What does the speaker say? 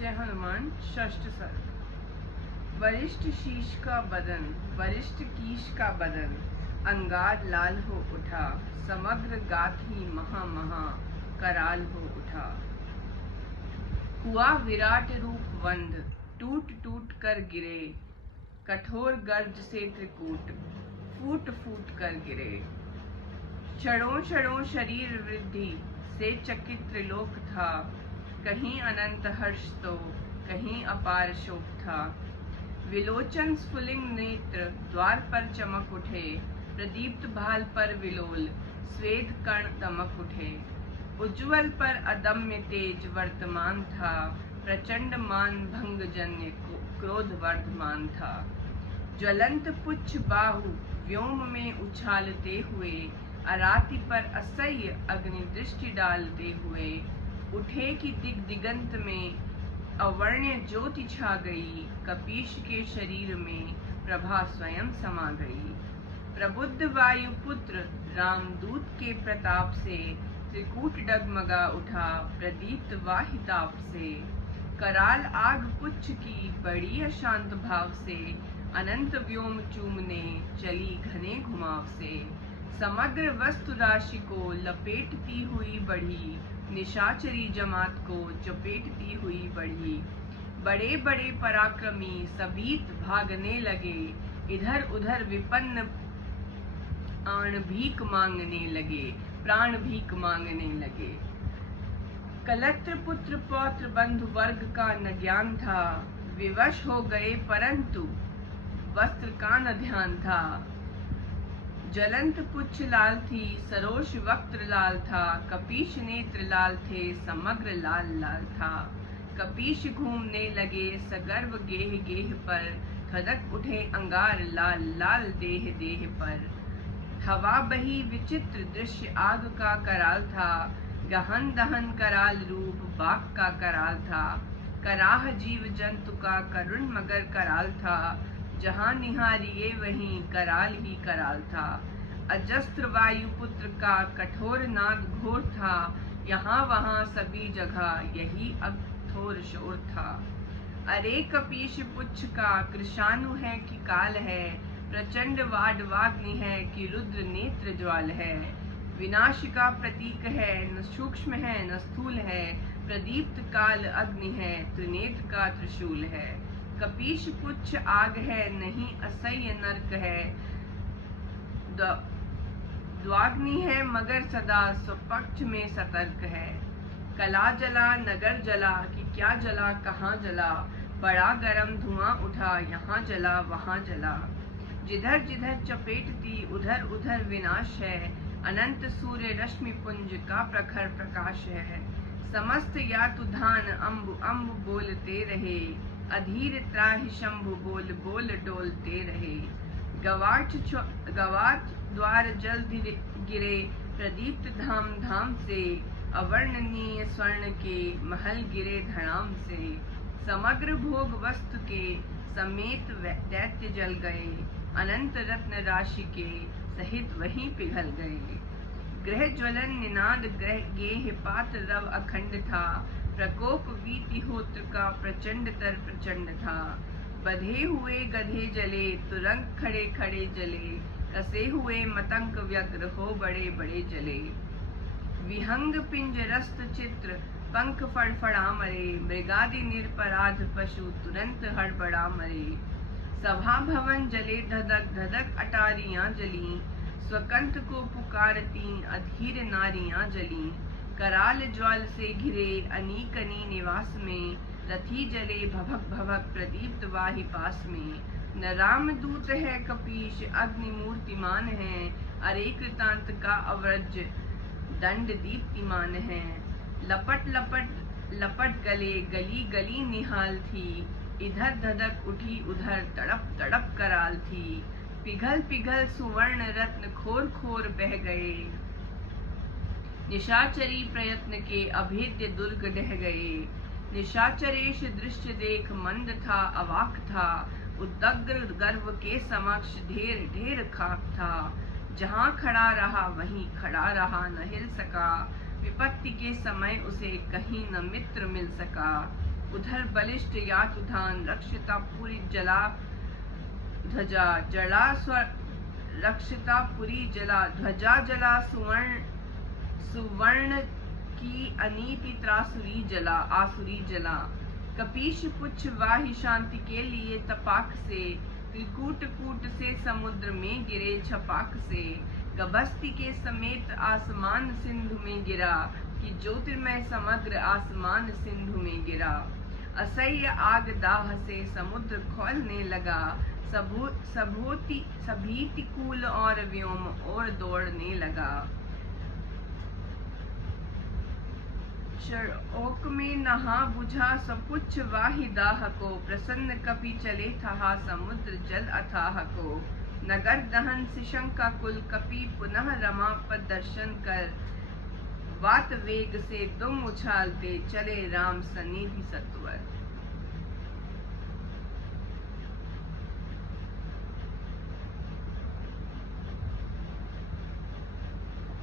जय हनुमान। षष्ठ सर्ग। वरिष्ठ शीश का बदन, वरिष्ठ कीश का बदन, अंगार लाल हो उठा, समग्र गाथी महा महा कराल हो उठा। हुआ विराट रूप वंद, टूट टूट कर गिरे, कठोर गर्ज से त्रिकूट फूट फूट कर गिरे। क्षणों क्षणों शरीर वृद्धि से चकित त्रिलोक था, कहीं अनंत हर्ष तो कहीं अपार शोक था। विलोचन स्फुलिंग नेत्र द्वार पर चमक उठे, प्रदीप्त भाल पर विलोल स्वेद कण दमक उठे। उज्ज्वल पर अदम्य तेज वर्तमान था, प्रचंड मान भंग जन्य क्रोध वर्धमान था। ज्वलंत पुच्छ बाहु व्योम में उछालते हुए, अराति पर असह्य अग्नि दृष्टि डालते हुए। उठे कि दिगंत में अवर्ण्य ज्योति छा गई, कपीश के शरीर में प्रभा स्वयं समा गई। प्रबुद्ध वायुपुत्र रामदूत के प्रताप से, त्रिकूट डगमगा उठा प्रदीप्त वाहिताप से। कराल आग पुच्छ की बड़ी अशांत भाव से, अनंत व्योम चूमने चली घने घुमाव से। समग्र वस्तु राशि को लपेटती हुई बढ़ी, निशाचरी जमात को चपेटती हुई बढ़ी। बड़े बड़े पराक्रमी सबीत भागने लगे, इधर उधर विपन्न प्राण भीख मांगने लगे। कलत्र पुत्र पौत्र बंधु वर्ग का न ज्ञान था, विवश हो गए परंतु वस्त्र का न ध्यान था। ज्वलंत पुच्छ लाल थी, सरोष वक्त्र लाल था, कपीश नेत्र लाल थे, समग्र लाल लाल था। कपीश घूमने लगे सगर्व गेह गेह पर, खदक उठे अंगार लाल लाल देह देह पर। हवा बही विचित्र दृश्य आग का कराल था, गहन दहन कराल रूप बाघ का कराल था। कराह जीव जंतु का करुण मगर कराल था, जहाँ निहारिये वहीं कराल ही कराल था। अजस्त्र वायुपुत्र का कठोर नाद घोर था, यहाँ वहाँ सभी जगह यही अघोर शोर था। अरे कपीश पुच्छ का कृशानु है कि काल है, प्रचंड वाग्नि है कि रुद्र नेत्र ज्वाल है। विनाश का प्रतीक है, न सूक्ष्म है न स्थूल है, प्रदीप्त काल अग्नि है, त्रिनेत्र का त्रिशूल है। कपीश पुच्छ आग है, नहीं असह्य नरक है, द्वाग्नि है मगर सदा स्वपक्ष में सतर्क है। कला जला नगर जला कि क्या जला कहाँ जला, बड़ा गरम धुआं उठा यहाँ जला वहाँ जला। जिधर जिधर चपेटती उधर उधर विनाश है, अनंत सूर्य रश्मि पुंज का प्रखर प्रकाश है। समस्त यातुधान अम्बु अम्बु बोलते रहे, अधीर त्राहि शंभु बोल बोल डोलते रहे। गवाठ द्वार जल गिरे प्रदीप्त धाम धाम से, अवर्णनीय स्वर्ण के महल गिरे धड़ाम से। समग्र भोग वस्तु के समेत दैत्य जल गए, अनंत रत्न राशि के सहित वहीं पिघल गए। ग्रह ज्वलन निनाद ग्रह गेह पात्र रव अखंड था, प्रकोप वीति होत्र का प्रचंड तर प्रचंड था। बधे हुए गधे जले, तुरंग खड़े खड़े जले, कसे हुए मतंग व्यग्र हो बड़े बड़े जले। विहंग पिंजरस्त चित्र पंख फड़फड़ा मरे, मृगादि निरपराध पशु तुरंत हड़बड़ा मरे। सभा भवन जले धधक धधक अटारियां जली, स्वकंठ को पुकारती अधीर नारियां जली। कराल ज्वाल से घिरे अनीकनी निवास में, रथी जले भभक भभक प्रदीप्त वाहि पास में। न राम दूत है कपीश अग्नि मूर्तिमान है, अरे कृतांत का अव्रज दंड दीप्तिमान है। लपट लपट लपट गले गली गली निहाल थी, इधर धधक उठी उधर तड़प तड़प कराल थी। पिघल पिघल सुवर्ण रत्न खोर खोर बह गए, निशाचरी प्रयत्न के अभेद्य दुर्ग ढह गए। निशाचरेश दृश्य देख मंद था अवाक था, उदग्र गर्व के समक्ष ढेर ढेर खाक था। जहाँ खड़ा रहा वहीं खड़ा रहा न हिल सका, विपत्ति के समय उसे कहीं न मित्र मिल सका। उधर बलिष्ठ यातुधान रक्षिता पूरी जला ध्वजा जला रक्षिता पुरी जला ध्वजा जला सुवर्ण की अनीति त्रासुरी जला आसुरी जला। कपीश पुच्छ वाहि शांति के लिए तपाक से, त्रिकूट कूट से समुद्र में गिरे छपाक से। गभस्ती के समेत आसमान सिंधु में गिरा, कि ज्योतिर्मय समग्र आसमान सिंधु में गिरा। असह्य आग दाह से समुद्र खौलने लगा, सभीति कूल और व्योम और दौड़ने लगा। शोक में नहा बुझा सपुच्छ वाहि दाह को, प्रसन्न कपि चले था समुद्र जल अथाह को। नगर दहन सिशंका कुल कपि पुनः रमा पद दर्शन कर, वात वेग से दुम उछालते चले राम सनिधि सत्वर।